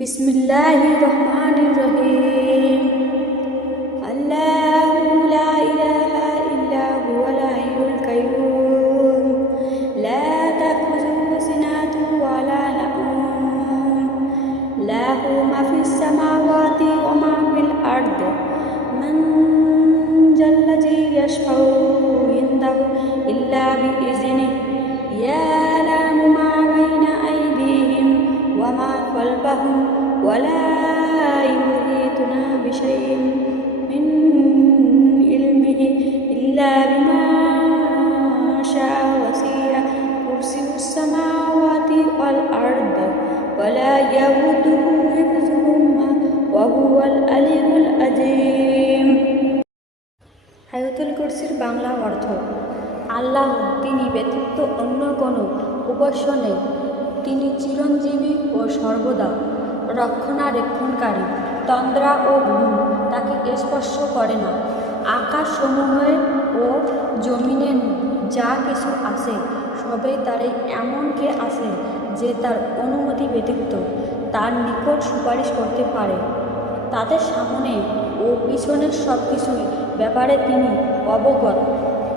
बिस्मिल्लाहिर्रहमानिर्रहीम। अल्लाहु ला इलाहा इल्ला हुवल हय्युल कय्यूम ला ताखुजुहु सिनतुन वला नौम लहु मा फिस समावाति व मा फिल अर्द मन जल्लज़ी यशफ़उ इंदहु इल्ला बिइज़्निहि यअलमु मा बैना अयदीहिम व मा खल्फहुम वला युहीतुना बिशैइन मिन इल्मिहि इल्ला बिमा शाअ वसिअ कुर्सियुस समावाति वल अर्द वला यऊदुहु हिफ्जुहुमा व हुवल अलियुल अज़ीम। আয়াতুল কুরসির বাংলা অর্থ: আল্লাহ তিনি ব্যতীত অন্য কোনো উপাস্য নেই। তিনি চিরঞ্জীবী ও সর্বদা রক্ষণাবেক্ষণকারী। তন্দ্রা ও ঘুম তাকে স্পর্শ করে না। আকাশসমূহে ও জমিনে যা কিছু আছে সবই তারই। এমন কে আছে যে তার অনুমতি ব্যতীত তার নিকট সুপারিশ করতে পারে? তাদের সামনে ও পিছনের সব কিছুর ব্যাপারে তিনি অবগত।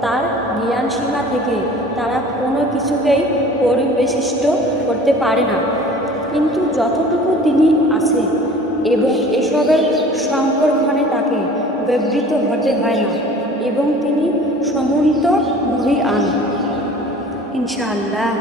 তার জ্ঞানসীমা থেকে তারা কোনো কিছুকেই পরিবেষ্টিত করতে পারে না। কিন্তু যতটুকু তিনি আছে এবং এসবের সংকরক্ষণে তাকে বিবৃত হতে হয় না এবং তিনি সমুন্নত মহিয়ান। ইনশাআল্লাহ।